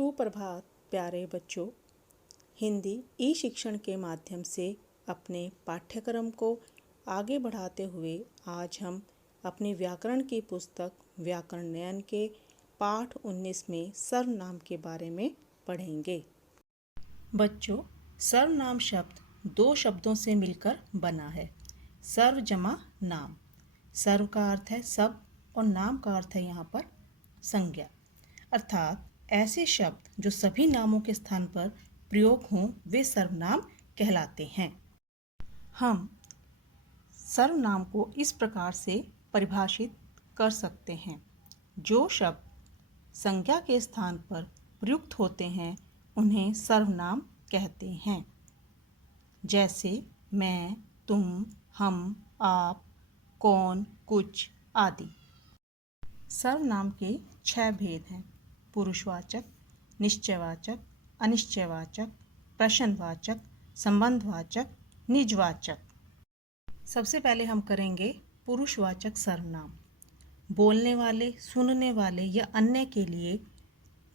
सुप्रभात प्यारे बच्चों। हिंदी ई शिक्षण के माध्यम से अपने पाठ्यक्रम को आगे बढ़ाते हुए आज हम अपनी व्याकरण की पुस्तक व्याकरण नयन के पाठ 19 में सर्वनाम के बारे में पढ़ेंगे। बच्चों, सर्वनाम शब्द दो शब्दों से मिलकर बना है। सर्व जमा नाम। सर्व का अर्थ है सब और नाम का अर्थ है यहाँ पर संज्ञा, अर्थात ऐसे शब्द जो सभी नामों के स्थान पर प्रयोग हों वे सर्वनाम कहलाते हैं। हम सर्वनाम को इस प्रकार से परिभाषित कर सकते हैं। जो शब्द संज्ञा के स्थान पर प्रयुक्त होते हैं उन्हें सर्वनाम कहते हैं। जैसे मैं, तुम, हम, आप, कौन, कुछ आदि। सर्वनाम के 6 भेद हैं: पुरुषवाचक, निश्चयवाचक, अनिश्चयवाचक, प्रश्नवाचक, संबंधवाचक, निजवाचक। सबसे पहले हम करेंगे पुरुषवाचक सर्वनाम। बोलने वाले, सुनने वाले या अन्य के लिए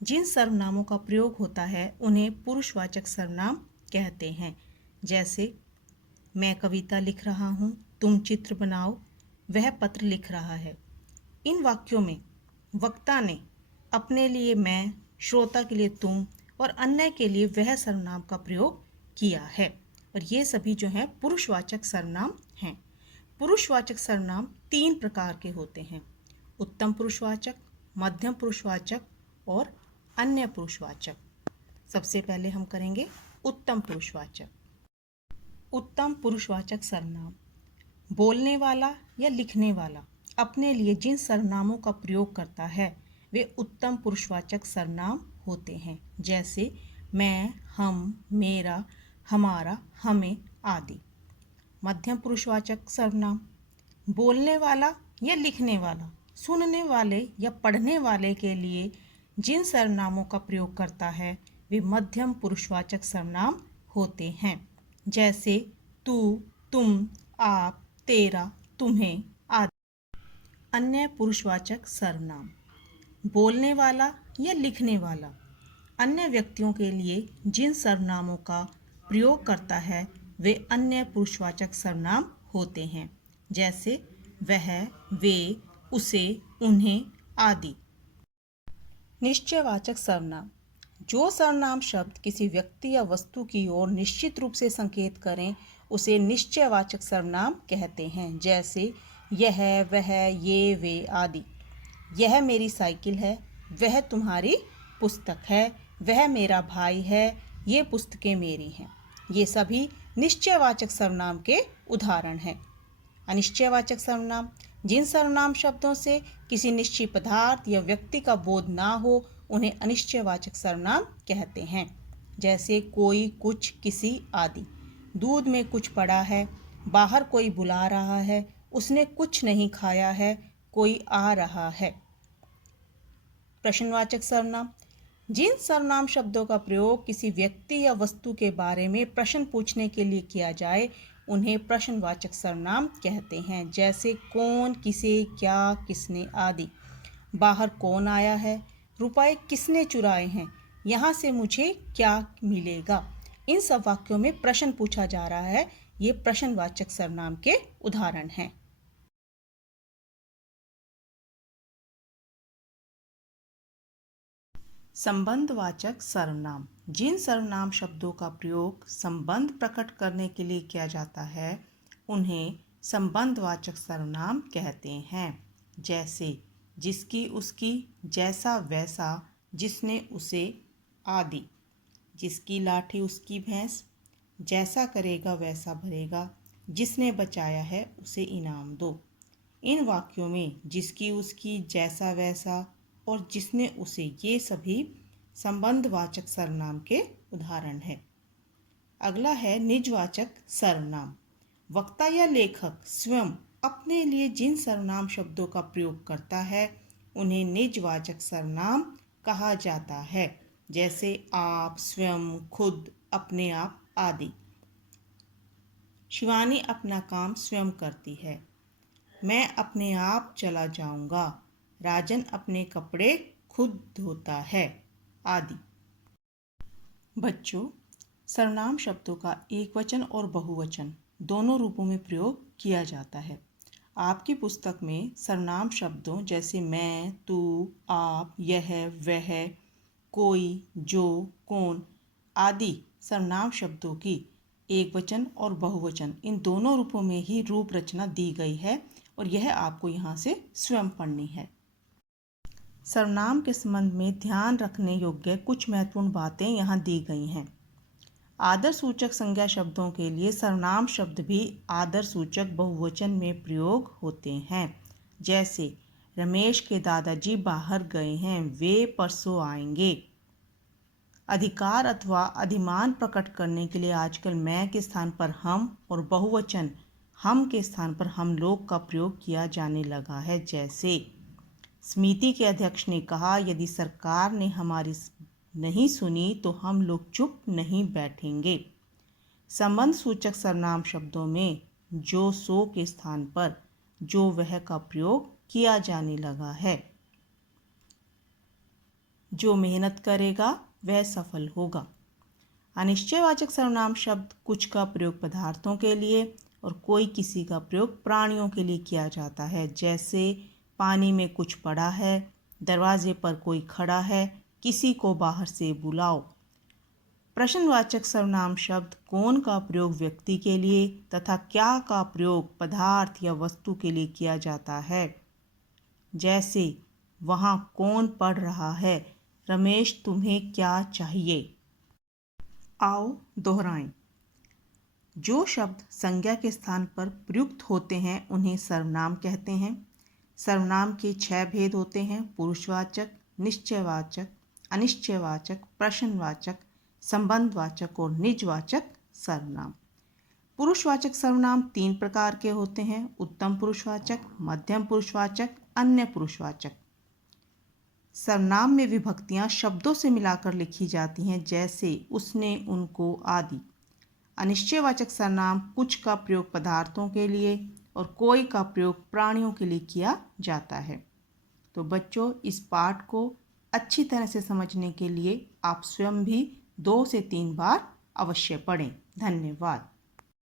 जिन सर्वनामों का प्रयोग होता है उन्हें पुरुषवाचक सर्वनाम कहते हैं। जैसे मैं कविता लिख रहा हूँ, तुम चित्र बनाओ, वह पत्र लिख रहा है। इन वाक्यों में वक्ता ने अपने लिए मैं, श्रोता के लिए तुम और अन्य के लिए वह सर्वनाम का प्रयोग किया है, और ये सभी जो हैं पुरुषवाचक सर्वनाम हैं। पुरुषवाचक सर्वनाम 3 प्रकार के होते हैं: उत्तम पुरुषवाचक, मध्यम पुरुषवाचक और अन्य पुरुषवाचक। सबसे पहले हम करेंगे उत्तम पुरुषवाचक। उत्तम पुरुषवाचक सर्वनाम बोलने वाला या लिखने वाला अपने लिए जिन सर्वनामों का प्रयोग करता है वे उत्तम पुरुषवाचक सर्वनाम होते हैं। जैसे मैं, हम, मेरा, हमारा, हमें आदि। मध्यम पुरुषवाचक सर्वनाम बोलने वाला या लिखने वाला सुनने वाले या पढ़ने वाले के लिए जिन सर्वनामों का प्रयोग करता है वे मध्यम पुरुषवाचक सर्वनाम होते हैं। जैसे तू, तुम, आप, तेरा, तुम्हें आदि। अन्य पुरुषवाचक सर्वनाम बोलने वाला या लिखने वाला अन्य व्यक्तियों के लिए जिन सर्वनामों का प्रयोग करता है वे अन्य पुरुषवाचक सर्वनाम होते हैं। जैसे वह, वे, उसे, उन्हें आदि। निश्चयवाचक सर्वनाम जो सर्वनाम शब्द किसी व्यक्ति या वस्तु की ओर निश्चित रूप से संकेत करें उसे निश्चयवाचक सर्वनाम कहते हैं। जैसे यह, वह, ये, वे आदि। यह मेरी साइकिल है, वह तुम्हारी पुस्तक है, वह मेरा भाई है, ये पुस्तकें मेरी हैं। ये सभी निश्चयवाचक सर्वनाम के उदाहरण हैं। अनिश्चयवाचक सर्वनाम जिन सर्वनाम शब्दों से किसी निश्चित पदार्थ या व्यक्ति का बोध ना हो उन्हें अनिश्चयवाचक सर्वनाम कहते हैं। जैसे कोई, कुछ, किसी आदि। दूध में कुछ पड़ा है, बाहर कोई बुला रहा है, उसने कुछ नहीं खाया है, कोई आ रहा है। प्रश्नवाचक सर्वनाम जिन सर्वनाम शब्दों का प्रयोग किसी व्यक्ति या वस्तु के बारे में प्रश्न पूछने के लिए किया जाए उन्हें प्रश्नवाचक सर्वनाम कहते हैं। जैसे कौन, किसे, क्या, किसने आदि। बाहर कौन आया है, रुपए किसने चुराए हैं, यहाँ से मुझे क्या मिलेगा। इन सब वाक्यों में प्रश्न पूछा जा रहा है। ये प्रश्नवाचक सर्वनाम के उदाहरण हैं। संबंधवाचक सर्वनाम जिन सर्वनाम शब्दों का प्रयोग संबंध प्रकट करने के लिए किया जाता है उन्हें संबंधवाचक सर्वनाम कहते हैं। जैसे जिसकी, उसकी, जैसा, वैसा, जिसने, उसे आदि। जिसकी लाठी उसकी भैंस, जैसा करेगा वैसा भरेगा, जिसने बचाया है उसे इनाम दो। इन वाक्यों में जिसकी, उसकी, जैसा, वैसा और जिसने, उसे ये सभी संबंधवाचक सर्वनाम के उदाहरण हैं। अगला है निजवाचक सर्वनाम। वक्ता या लेखक स्वयं अपने लिए जिन सर्वनाम शब्दों का प्रयोग करता है उन्हें निजवाचक सर्वनाम कहा जाता है। जैसे आप, स्वयं, खुद, अपने आप आदि। शिवानी अपना काम स्वयं करती है, मैं अपने आप चला जाऊंगा, राजन अपने कपड़े खुद धोता है आदि। बच्चों, सर्वनाम शब्दों का एकवचन और बहुवचन दोनों रूपों में प्रयोग किया जाता है। आपकी पुस्तक में सर्वनाम शब्दों जैसे मैं, तू, आप, यह, वह, कोई, जो, कौन आदि सर्वनाम शब्दों की एकवचन और बहुवचन इन दोनों रूपों में ही रूप रचना दी गई है और यह आपको यहाँ से स्वयं पढ़नी है। सर्वनाम के संबंध में ध्यान रखने योग्य कुछ महत्वपूर्ण बातें यहाँ दी गई हैं। आदरसूचक संज्ञा शब्दों के लिए सर्वनाम शब्द भी आदरसूचक बहुवचन में प्रयोग होते हैं। जैसे रमेश के दादाजी बाहर गए हैं, वे परसों आएंगे। अधिकार अथवा अधिमान प्रकट करने के लिए आजकल मैं के स्थान पर हम और बहुवचन हम के स्थान पर हम लोग का प्रयोग किया जाने लगा है। जैसे समिति के अध्यक्ष ने कहा, यदि सरकार ने हमारी नहीं सुनी तो हम लोग चुप नहीं बैठेंगे। संबंध सूचक सर्वनाम शब्दों में जो सो के स्थान पर जो वह का प्रयोग किया जाने लगा है। जो मेहनत करेगा वह सफल होगा। अनिश्चयवाचक सर्वनाम शब्द कुछ का प्रयोग पदार्थों के लिए और कोई किसी का प्रयोग प्राणियों के लिए किया जाता है। जैसे पानी में कुछ पड़ा है, दरवाजे पर कोई खड़ा है, किसी को बाहर से बुलाओ। प्रश्नवाचक सर्वनाम शब्द कौन का प्रयोग व्यक्ति के लिए तथा क्या का प्रयोग पदार्थ या वस्तु के लिए किया जाता है। जैसे वहाँ कौन पढ़ रहा है, रमेश तुम्हें क्या चाहिए। आओ दोहराएं। जो शब्द संज्ञा के स्थान पर प्रयुक्त होते हैं उन्हें सर्वनाम कहते हैं। सर्वनाम के 6 भेद होते हैं: पुरुषवाचक, निश्चयवाचक, अनिश्चयवाचक, प्रश्नवाचक, संबंधवाचक और निजवाचक सर्वनाम। पुरुषवाचक सर्वनाम 3 प्रकार के होते हैं: उत्तम पुरुषवाचक, मध्यम पुरुषवाचक, अन्य पुरुषवाचक। सर्वनाम में विभक्तियां शब्दों से मिलाकर लिखी जाती हैं, जैसे उसने, उनको आदि। अनिश्चयवाचक सर्वनाम कुछ का प्रयोग पदार्थों के लिए और कोई का प्रयोग प्राणियों के लिए किया जाता है। तो बच्चों, इस पाठ को अच्छी तरह से समझने के लिए आप स्वयं भी 2 से 3 बार अवश्य पढ़ें। धन्यवाद।